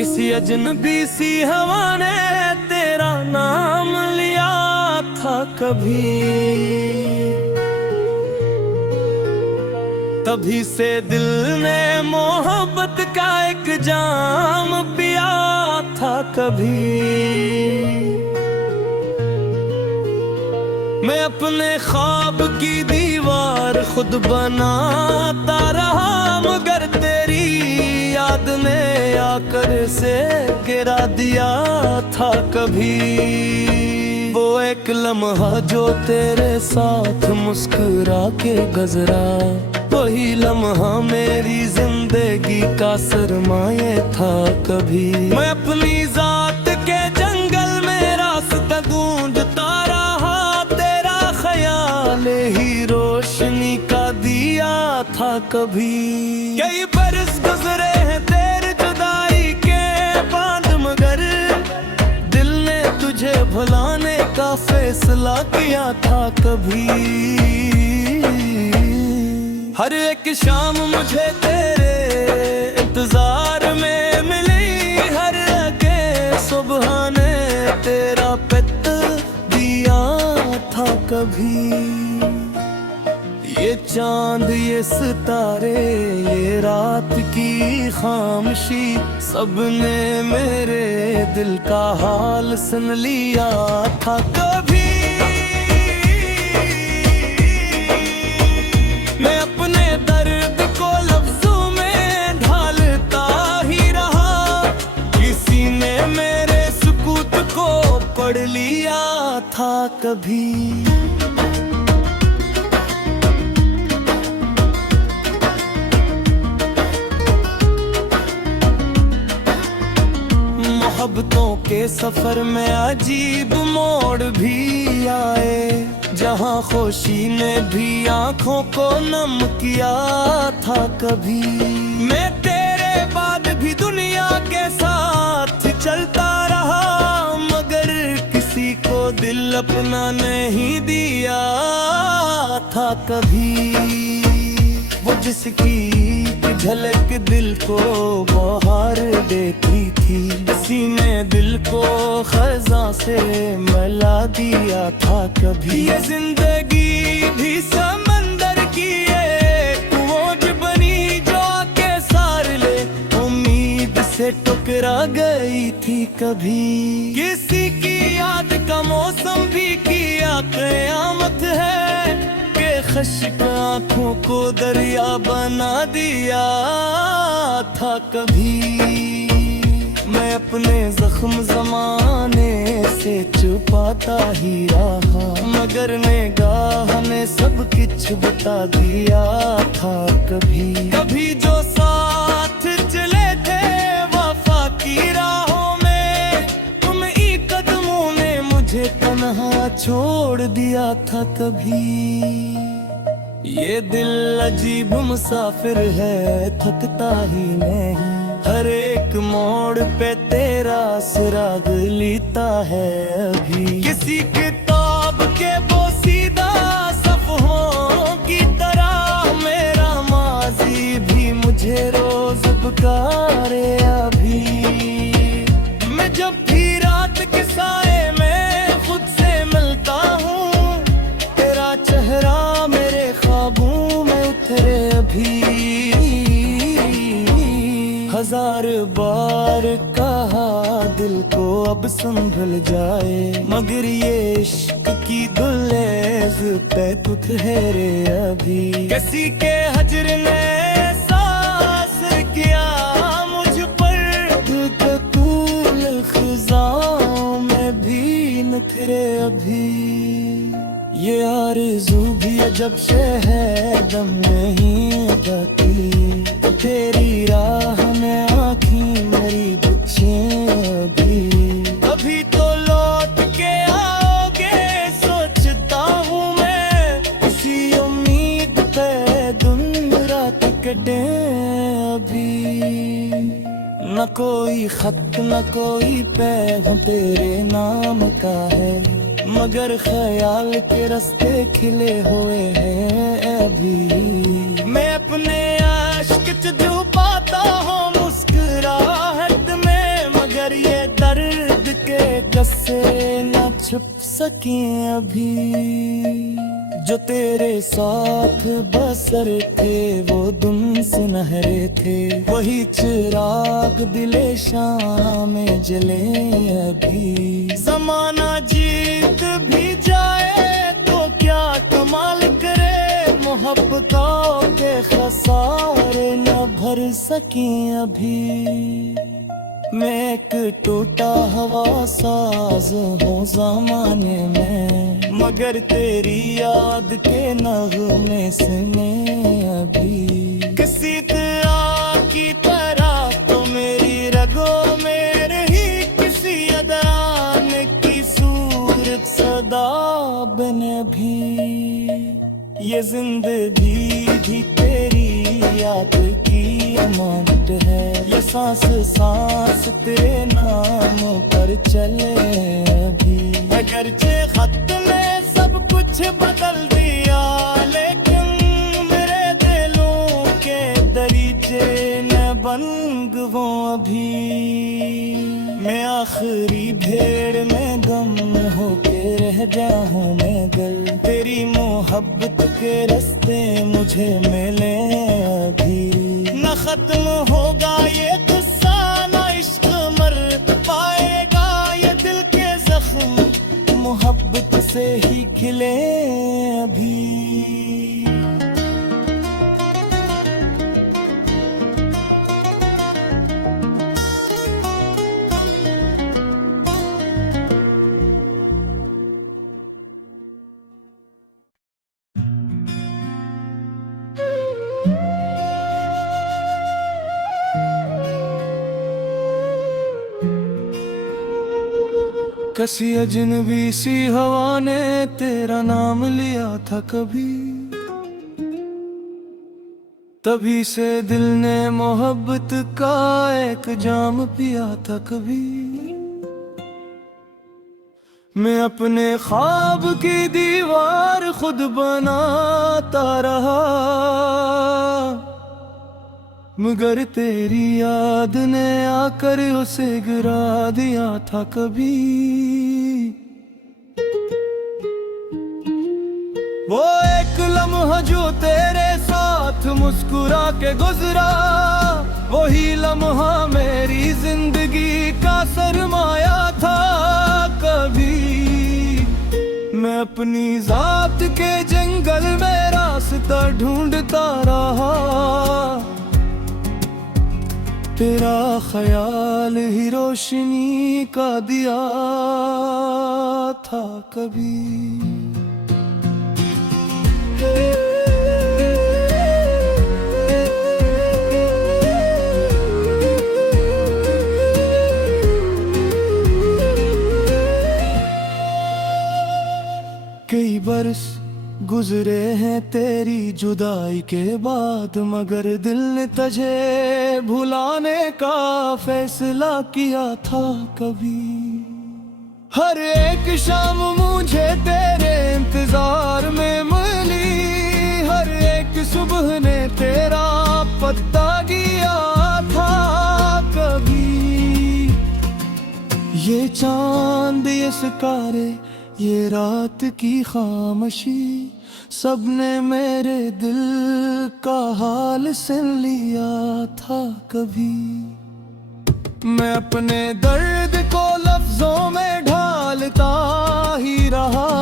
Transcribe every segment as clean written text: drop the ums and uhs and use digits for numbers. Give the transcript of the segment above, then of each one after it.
किसी अजनबी सी हवा ने तेरा नाम लिया था कभी, तभी से दिल ने मोहब्बत का एक जाम पिया था कभी। मैं अपने ख्वाब की दीवार खुद बनाता रहा, मगर तेरी याद ने आकर से गिरा दिया था कभी। वो एक लम्हा जो तेरे साथ मुस्कुरा के गुजरा, वही लम्हा मेरी जिंदगी का सरमाए था कभी। मैं अपनी जात के जंगल में रास्ता ढूंढता रहा, तेरा ख्याल ही रोशनी का दिया था कभी। कई बरस गुजरे हैं तेरे जुदाई के बाद, मगर दिल ने तुझे भुलाने का फैसला किया था कभी। हर एक शाम मुझे तेरे इंतजार में मिली, हर के सुबह ने तेरा पित दिया था कभी। ये चांद ये सितारे ये रात की खामोशी, सबने मेरे दिल का हाल सुन लिया था कभी। मैं अपने दर्द को लफ्जों में ढालता ही रहा, किसी ने मेरे सुकूत को पढ़ लिया था कभी। मोहब्बतों के सफर में अजीब मोड़ भी आए, जहाँ खुशी ने भी आंखों को नम किया था कभी। मैं तेरे बाद भी दुनिया के साथ चलता रहा, मगर किसी को दिल अपना नहीं दिया था कभी। वो जिसकी झलक दिल को बहार देती थी, किसी ने दिल को खज़ां से मिला दिया था कभी। ये जिंदगी भी समंदर की एक मौज बनी, जो आके सार ले उम्मीद से टकरा गई थी कभी। किसी की याद का मौसम भी किया क़यामत है, खश्क आँखों को दरिया बना दिया था कभी। मैं अपने जख्म जमाने से छुपाता ही रहा, मगर निगाह ने सब कुछ बता दिया था कभी। कभी जो साथ चले थे वफा की राहों में, तुम ही कदमों ने मुझे तन्हा छोड़ दिया था कभी। ये दिल अजीब मुसाफिर है, थकता ही नहीं, हर एक मोड़ पे तेरा सुराग लेता है अभी। किसी किताब के बोसीदा सफ़हों की तरह मेरा माजी भी मुझे रोज पुकारे अभी। मैं जब भी रात के साए में खुद से मिलता हूँ, तेरा चेहरा मेरे ख्वाबों में उतरे अभी। हजार बार कहा दिल को अब संभल जाए, मगर ये इश्क की दुलेज पे तू ठहरे अभी। किसी के हजर ने एहसास किया मुझ पर, कूल खज़ां में भी निखरे अभी। ये आरज़ू भी अजब शहर दम नहीं जाती, तो तेरी राह में आँखें मेरी बच्चे अभी। अभी तो लौट के आओगे सोचता हूँ मैं, इसी उम्मीद पे दिन रात कटे अभी। न कोई खत न कोई पैगाम तेरे नाम का है, मगर ख्याल के रास्ते खिले हुए हैं अभी। मैं अपने आशिक च जो पाता हूँ मुस्कुराहट में, छुप सके अभी। जो तेरे साथ बसर थे वो दिन सुनहरे थे, वही चिराग दिले शाम में जले अभी। जमाना जीत भी जाए तो क्या कमाल करे, मोहब्बतों के खसारे न भर सके अभी। मैं एक टूटा हवा साज हूँ ज़माने में, मगर तेरी याद के नगमे सुने अभी। किसी तरह की तरह तो मेरी रगों में रही, किसी अदान की सूरत सदा बने भी। ये जिंदगी भी तेरी याद की अमानत है, ये सांस सांस तेरे नाम पर चले अभी। अगरचे खत ने सब कुछ बदल दिया, लेकिन मेरे दिलों के दरीचे न बन गो अभी। मैं आखिरी भेड़ में गम होके रह जाऊं मैं गर, तेरी मोहब्बत के रास्ते मुझे मिले अभी। न खत्म होगा ये गुस्सा, न इश्क मर पाएगा, ये दिल के जख्म मोहब्बत से ही खिले अभी। किसी अजनबी सी हवा ने तेरा नाम लिया था कभी, तभी से दिल ने मोहब्बत का एक जाम पिया था कभी। मैं अपने ख्वाब की दीवार खुद बनाता रहा, मगर तेरी याद ने आकर उसे गिरा दिया था कभी। वो एक लम्हा जो तेरे साथ मुस्कुरा के गुजरा, वही लम्हा मेरी जिंदगी का सरमाया था कभी। मैं अपनी जात के जंगल में रास्ता ढूंढता रहा, तेरा ख्याल ही रोशनी का दिया था कभी। कई बरस गुजरे हैं तेरी जुदाई के बाद, मगर दिल ने तुझे भुलाने का फैसला किया था कभी। हर एक शाम मुझे तेरे इंतजार में मिली, हर एक सुबह ने तेरा पता किया था कभी। ये चांद ये सितारे ये रात की खामोशी, सबने मेरे दिल का हाल सुन लिया था कभी। मैं अपने दर्द को लफ्जों में ढालता ही रहा,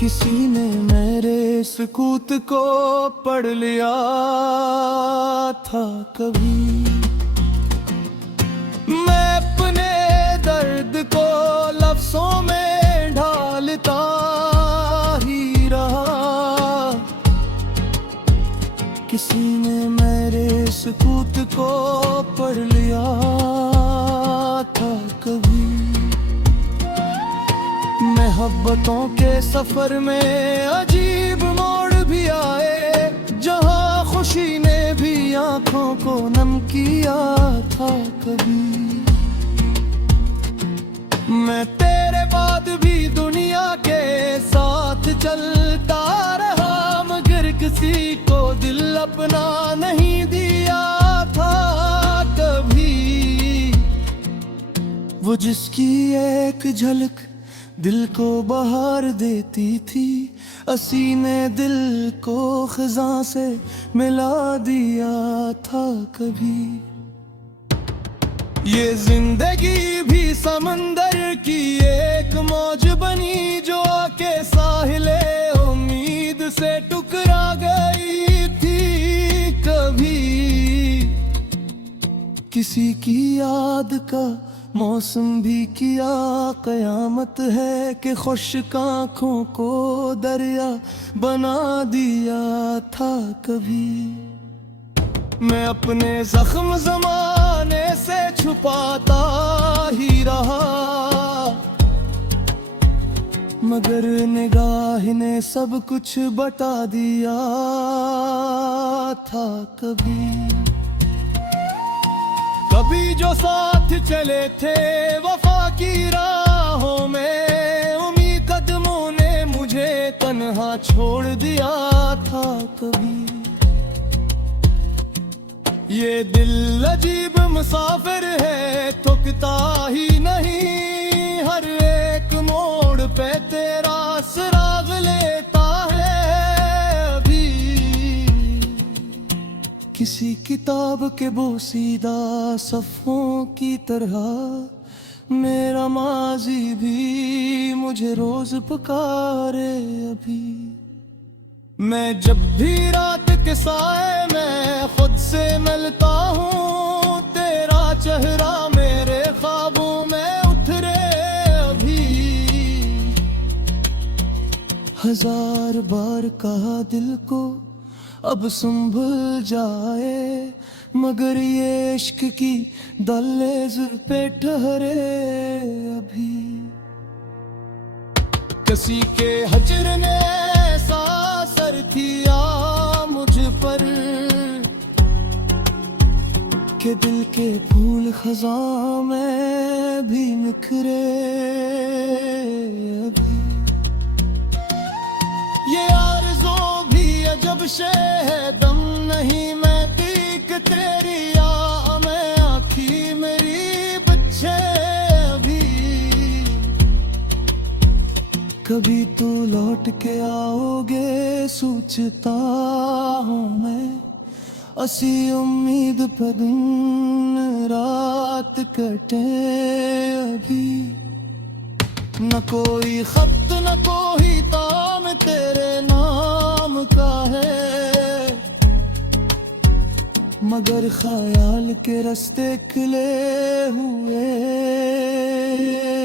किसी ने मेरे सुकूत को पढ़ लिया था कभी। मैं अपने दर्द को लफ्जों में ढालता ही रहा, किसी ने मेरे सुकूत को पढ़ लिया था कभी। मोहब्बतों के सफर में अजीब मोड़ भी आए, जहां खुशी ने भी आंखों को नम किया था कभी। मैं तेरे बाद भी दुनिया के साथ चलता रहा, मगर किसी को दिल अपना नहीं दिया था कभी। वो जिसकी एक झलक दिल को बहार देती थी, असी ने दिल को खज़ां से मिला दिया था कभी। ये जिंदगी भी समंदर की एक मौज बनी, जो आके साहिले उम्मीद से टकरा गई थी कभी। किसी की याद का मौसम भी किया कयामत है, कि खुश्क आँखों को दरिया बना दिया था कभी। मैं अपने जख्म ज़माने से छुपाता ही रहा, मगर निगाह ने सब कुछ बता दिया था कभी। कभी जो साथ चले थे वफा की राहों में, उन्हीं कदमों ने मुझे तन्हा छोड़ दिया था कभी। ये दिल अजीब मुसाफिर है, थकता ही नहीं, हर एक मोड़ पे तेरा सुराग लेता है अभी। किसी किताब के बोसीदा सफ़ों की तरह मेरा माजी भी मुझे रोज पुकारे अभी। मैं जब भी रात के साए में खुद से मिलता हूँ, तेरा चेहरा मेरे ख्वाबों में उतरे अभी। हजार बार कहा दिल को अब संभल जाए, मगर ये इश्क की दलेज़र पे ठहरे अभी। किसी के हजर ने ऐसा असर किया मुझ पर, के दिल के फूल खज़ां में भी निखरे अभी। ये आरज़ू भी अजब शे है, दम नहीं मैं तीक तेरी या मैं आँखी मेरी बच्चे अभी। कभी तू लौट के आओगे सोचता हूँ मैं, असी उम्मीद पर दिन रात कटे अभी। न कोई खत न कोई ताम तेरे नाम का है, मगर ख्याल के रास्ते खिले हुए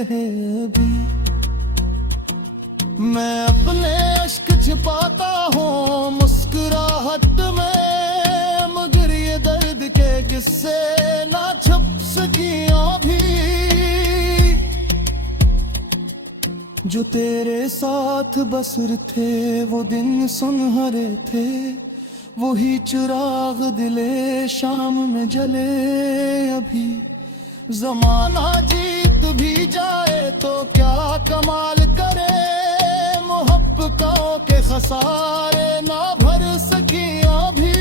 हैं अभी। मैं अपने अश्क छिपाता हूँ मुस्कुराहट में, मगर ये दर्द के किस्से ना छुप सकी अभी। जो तेरे साथ बसर थे वो दिन सुनहरे थे, वही चिराग दिले शाम में जले अभी। जमाना जीत भी जाए तो क्या कमाल करे, मोहब्बतों के खसारे ना भर सकी अभी।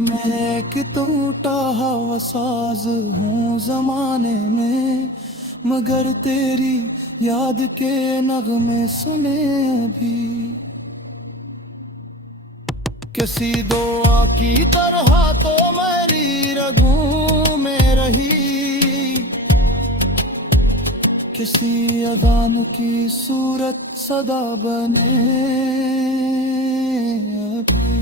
मैं एक टूटा हुआ साज हूँ जमाने में, मगर तेरी याद के नगमे सुने अभी। किसी दुआ की तरह तो मेरी रगों में रही, किसी अज़ान की सूरत सदा बने अभी।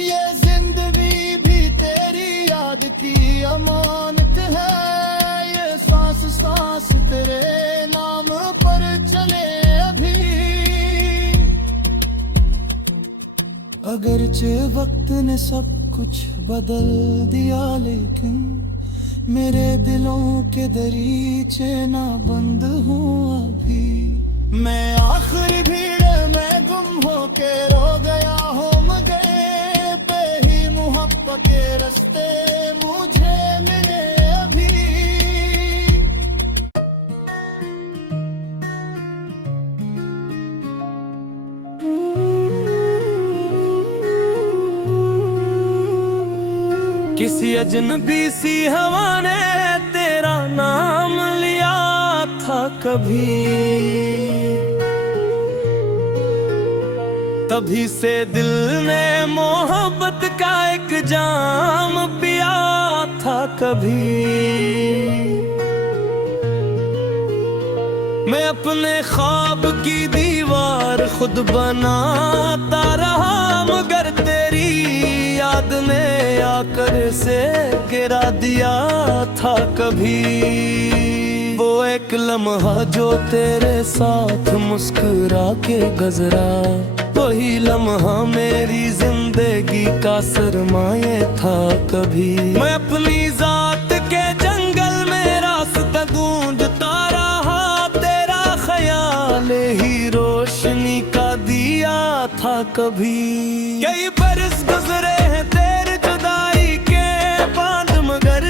ये जिंदगी भी तेरी याद की अमानत है, ये सांस सांस तेरे नाम पर चले अभी। अगरचे वक्त ने सब कुछ बदल दिया, लेकिन मेरे दिलों के दरीचे ना बंद हो अभी। मैं आखिरी भीड़ में गुम हो के रो गया हूँ, मगर ही मोहब्बत के रास्ते मुझे मिले अभी। किसी अजनबी सी हवा ने तेरा नाम लिया था कभी, तभी से दिल ने मोहब्बत का एक जाम पिया था कभी। मैं अपने ख्वाब की दीवार खुद बनाता रहा, मगर तेरी याद ने आकर से गिरा दिया था कभी। वो एक लम्हा जो तेरे साथ मुस्कुरा के गुजरा, वही लम्हा मेरी जिंदगी का सरमाए था कभी। मैं अपनी जात के जंगल में रास्ता ढूंढता रहा, तेरा ख्याल ही रोशनी का दिया था कभी। कई बरस गुजरे हैं तेरे जुदाई के बाद, मगर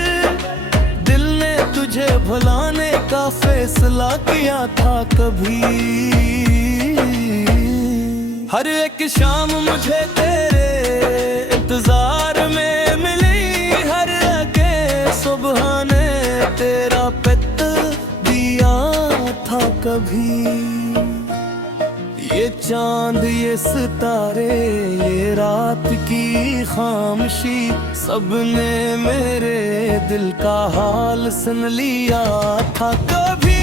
दिल ने तुझे भुलाने का फैसला किया था कभी। हर एक शाम मुझे तेरे इंतजार में मिली, हर के सुबह ने तेरा पित दिया था कभी। ये चांद ये सितारे ये रात की खामोशी, सबने मेरे दिल का हाल सुन लिया था कभी।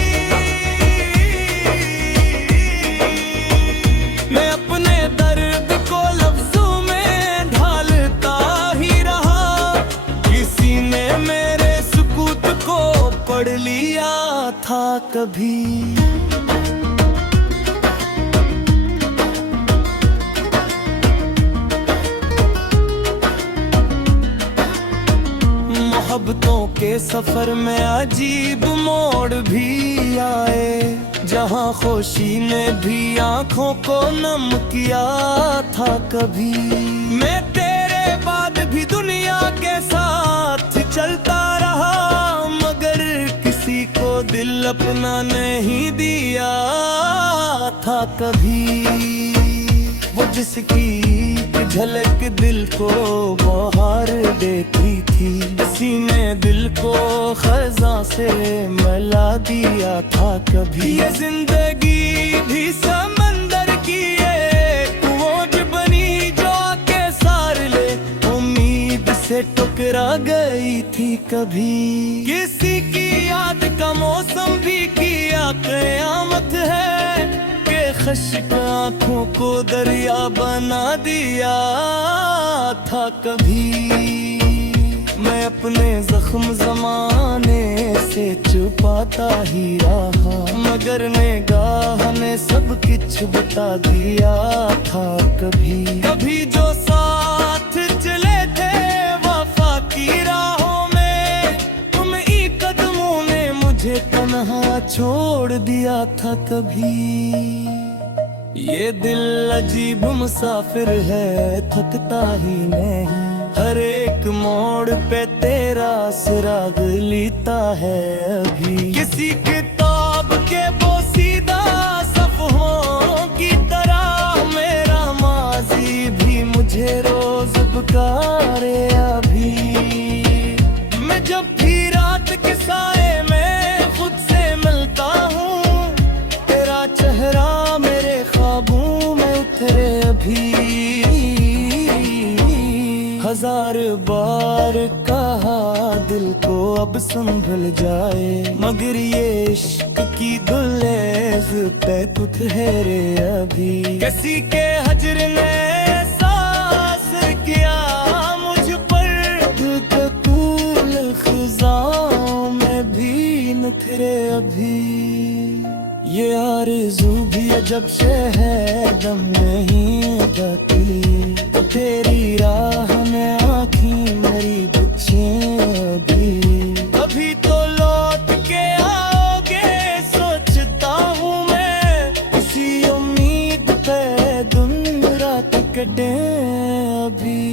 मैं अपने दर्द को लफ्जों में ढालता ही रहा, किसी ने मेरे सुकूत को पढ़ लिया था कभी। मोहब्बतों के सफर में अजीब मोड़ भी आए, जहाँ खुशी ने भी आंखों को नम किया था कभी। मैं तेरे बाद भी दुनिया के साथ चलता रहा, मगर किसी को दिल अपना नहीं दिया था कभी। वो जिसकी झलक दिल को बहार देती थी, किसी ने दिल को खजा से मिला दिया था कभी। ये जिंदगी भी समंदर की एक मौज बनी, जो आके सार ले उम्मीद से टकरा गई थी कभी। किसी की याद का मौसम भी किया कयामत है, के खश्क आंखों को दरिया बना दिया था कभी। मैं अपने जख्म जमाने से छुपाता ही रहा, मगर निगाह ने सब कुछ बता दिया था कभी। कभी जो साथ चले थे वफा की राहों में, तुम ही कदमों ने मुझे तन्हा छोड़ दिया था कभी। ये दिल अजीब मुसाफिर है, थकता ही नहीं, हर एक मोड़ पे तेरा सुराग लेता है अभी। किसी किताब के बोसीदा सफ़हों की तरह मेरा माजी भी मुझे रोज पुकारे अभी। मैं जब भी रात के साए में खुद से मिलता हूँ, तेरा चेहरा मेरे ख्वाबों में उतरे अभी। हजार बार कहा दिल को अब संभल जाए, मगर ये इश्क की दुलेज पे तू ठहरे अभी। किसी के हजर ने एहसास किया मुझ पर, कूल खिजाओं में भी निखरे अभी। ये आरज़ू भी अजब से है, दम नहीं गाती, तो तेरी राह में आँखें मेरी बच्चियाँ अभी। कभी तो लौट के आओगे सोचता हूँ मैं, इसी उम्मीद पे दिन रात कटे अभी।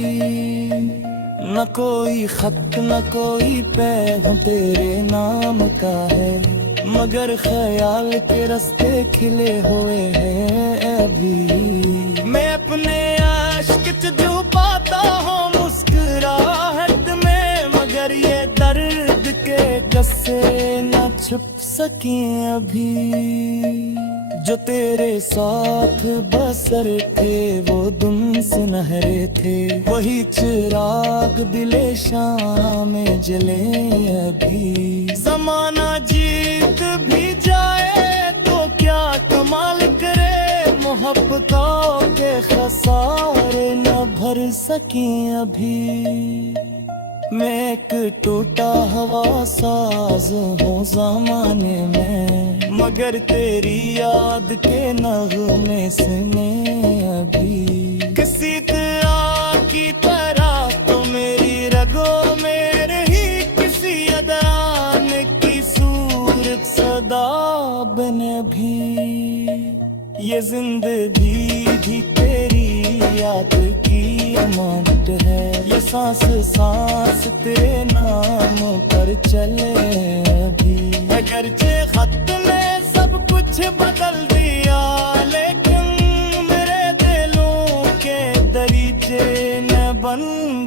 न कोई खत न कोई पैगाम तेरे नाम का है, मगर ख्याल के रास्ते खिले हुए हैं अभी। मैं अपने आशिक जो पाता हूँ मुस्कुराहट में, तेजस से न छुप सके अभी। जो तेरे साथ बसर थे वो दिन सुनहरे थे, वही चिराग दिले शाम में जले अभी। जमाना जीत भी जाए तो क्या कमाल करे, मोहब्बतों के खसारे न भर सके अभी। मैं एक टूटा हवा साज हूँ ज़माने में, मगर तेरी याद के नगमे सुने अभी। किसी तरह की तरह तो मेरी रगों में रही, किसी अदान की सूरत सदा बने भी। ये जिंदगी भी तेरी याद की अमानत है, ये सांस सांस तेरे नाम पर चले अभी। अगरचे खत ने सब कुछ बदल दिया, लेकिन मेरे दिलों के दरीचे न बन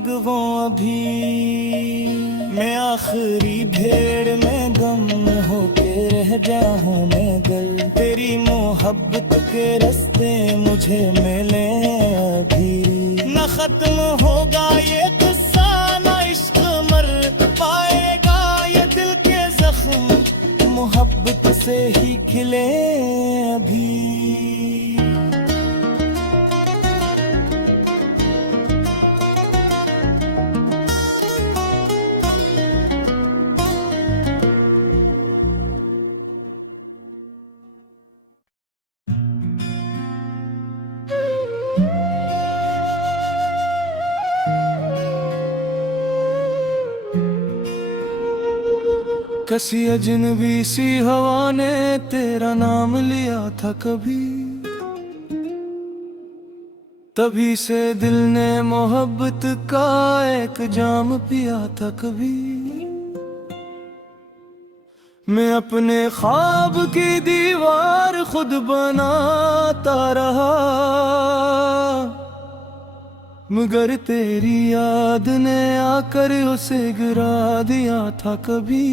गो अभी। मैं आखिरी भेड़ में गम होके रह जाऊं मैं गल, तेरी मोहब्बत के रास्ते मुझे मिले अभी। न खत्म होगा ये किस्सा, न इश्क मर पाएगा ये दिल के जख्म, मोहब्बत से ही खिले अभी। किसी अजनबी सी हवा ने तेरा नाम लिया था कभी, तभी से दिल ने मोहब्बत का एक जाम पिया था कभी। मैं अपने ख्वाब की दीवार खुद बनाता रहा, मगर तेरी याद ने आकर उसे गिरा दिया था कभी।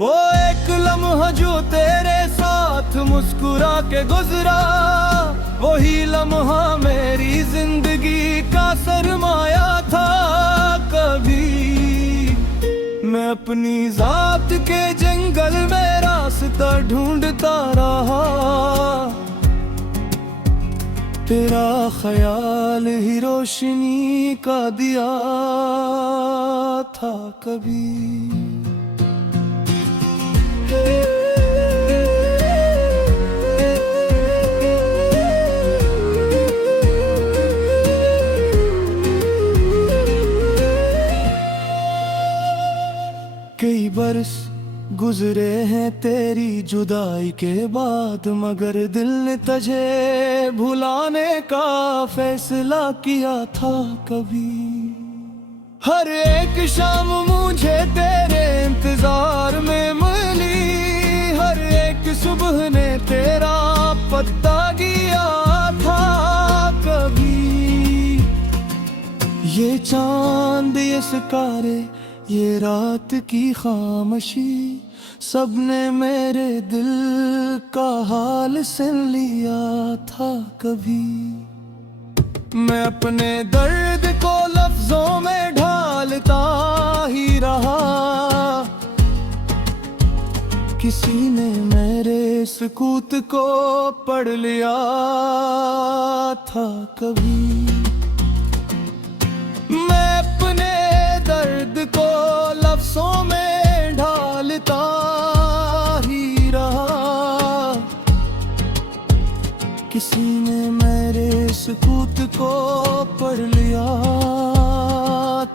वो एक लम्हा जो तेरे साथ मुस्कुरा के गुजरा, वही लम्हा मेरी जिंदगी का सरमाया था कभी। मैं अपनी जात के जंगल में रास्ता ढूंढता रहा, तेरा ख्याल ही रोशनी का दिया था कभी। कई बरस गुजरे हैं तेरी जुदाई के बाद, मगर दिल ने तुझे भुलाने का फैसला किया था कभी। हर एक शाम मुझे तेरे इंतजार में मिली, हर एक सुबह ने तेरा पत्ता किया था कभी। ये चांद ये सितारे ये रात की खामोशी, सबने मेरे दिल का हाल सुन लिया था कभी। मैं अपने दर्द को लफ्जों में ढालता ही रहा, किसी ने मेरे सुकूत को पढ़ लिया था कभी। मैं अपने दर्द को लफ्जों में ढालता ही रहा, किसी ने मेरे सुकूत को पढ़ लिया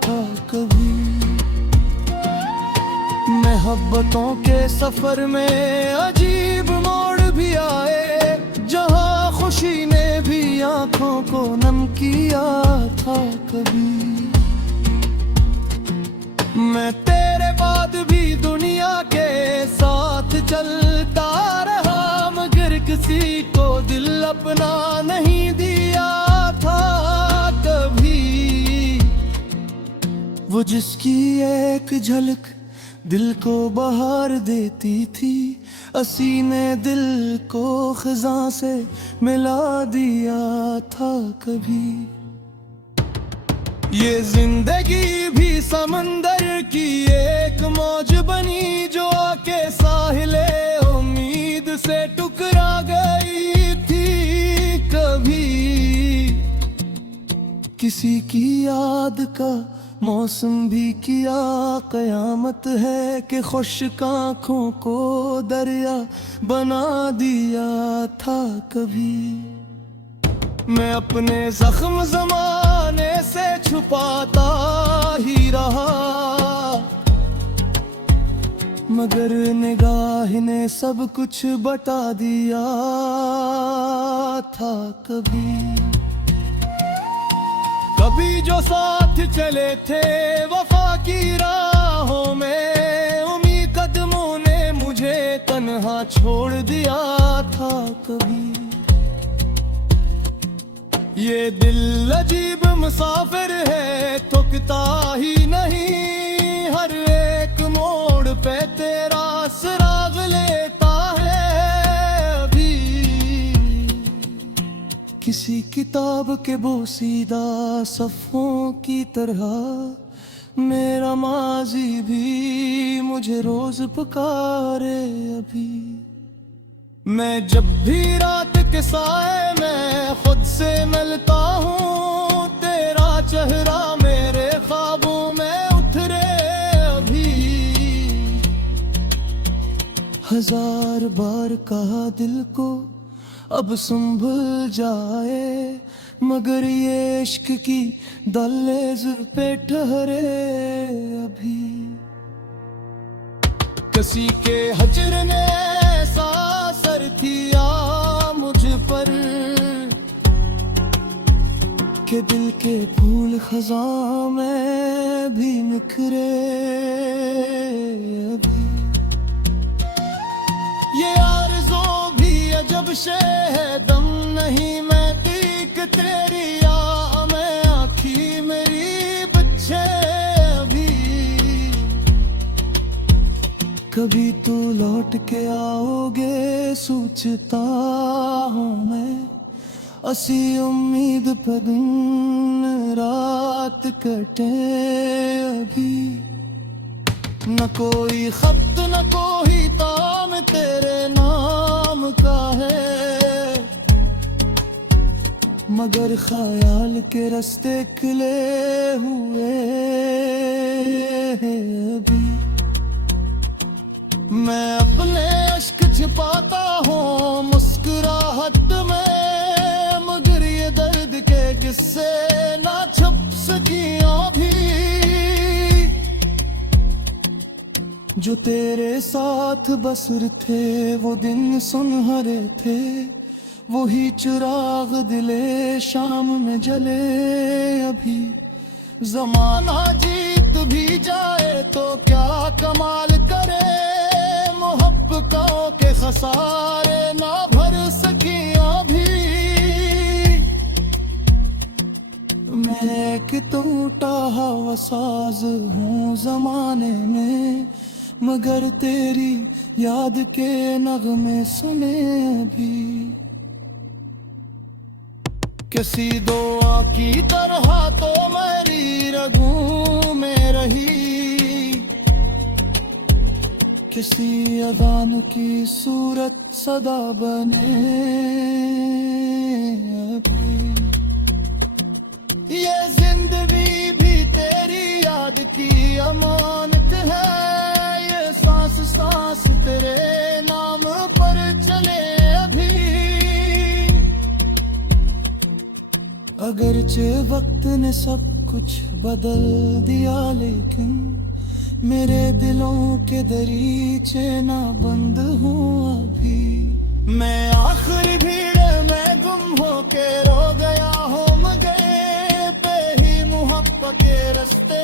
था कभी। मोहब्बतों के सफर में अजीब मोड़ भी आए, जहां खुशी ने भी आंखों को नम किया था कभी। मैं तेरे बाद भी दुनिया के साथ चलता रहा, मगर किसी को दिल अपना नहीं दिया था कभी। वो जिसकी एक झलक दिल को बहार देती थी, असी ने दिल को खज़ां से मिला दिया था कभी। ये जिंदगी भी समंदर की एक मौज बनी, जो आके साहिले उम्मीद से टकरा गई थी कभी। किसी की याद का मौसम भी किया कयामत है, कि खुश्क आँखों को दरिया बना दिया था कभी। मैं अपने जख्म ज़माने से छुपाता ही रहा, मगर निगाह ने सब कुछ बता दिया था कभी। कभी जो साथ चले थे वफा की राहों में, उन्हीं कदमों ने मुझे तन्हा छोड़ दिया था कभी। ये दिल अजीब मुसाफिर है, थकता ही नहीं, हर एक मोड़ पे तेरा सुराग लेता है अभी। किसी किताब के बोसीदा सफ़ों की तरह मेरा माजी भी मुझे रोज पुकारे अभी। मैं जब भी रात के साए में खुद से मिलता हूँ, तेरा चेहरा मेरे ख्वाबों में उतरे अभी। हजार बार कहा दिल को अब संभल जाए, मगर ये इश्क की दहलीज पे ठहरे अभी। किसी के हजर ने ऐसा असर किया मुझ पर, के दिल के फूल खज़ां में भी निखरे अभी। ये आरज़ू भी अजब शे है, दम नहीं मैं तीक तेरी या मैं आँखी मेरी बच्चे अभी। कभी तो लौट के आओगे सोचता हूँ मैं, असी उम्मीद पर दिन रात कटे अभी। न कोई खत न कोई ताम तेरे नाम का है, मगर ख्याल के रास्ते खिले हुए हैं अभी। मैं अपने अश्क छिपाता हूँ मुस्कुराहट में, मगर ये दर्द के किस्से ना छुप सकी अभी। जो तेरे साथ बसर थे वो दिन सुनहरे थे, वही चिराग दिले शाम में जले अभी। जमाना जीत भी जाए तो क्या कमाल करे, मोहब्बतों के खसारे ना भर सकी अभी। मैं एक टूटा हुआ साज हूँ जमाने में, मगर तेरी याद के नगमे सुने अभी। किसी दुआ की तरह तो मेरी रगों में रही, किसी अज़ान की सूरत सदा बने अभी। ये जिंदगी भी तेरी याद की अमानत है, ये सांस सांस तेरे नाम पर चले अभी। अगरचे वक्त ने सब कुछ बदल दिया, लेकिन मेरे दिलों के दरीचे ना बंद हूँ अभी। मैं आखिरी भीड़ में गुम हो के रो गया हूँ, मगर पे ही मोहब्बत के रास्ते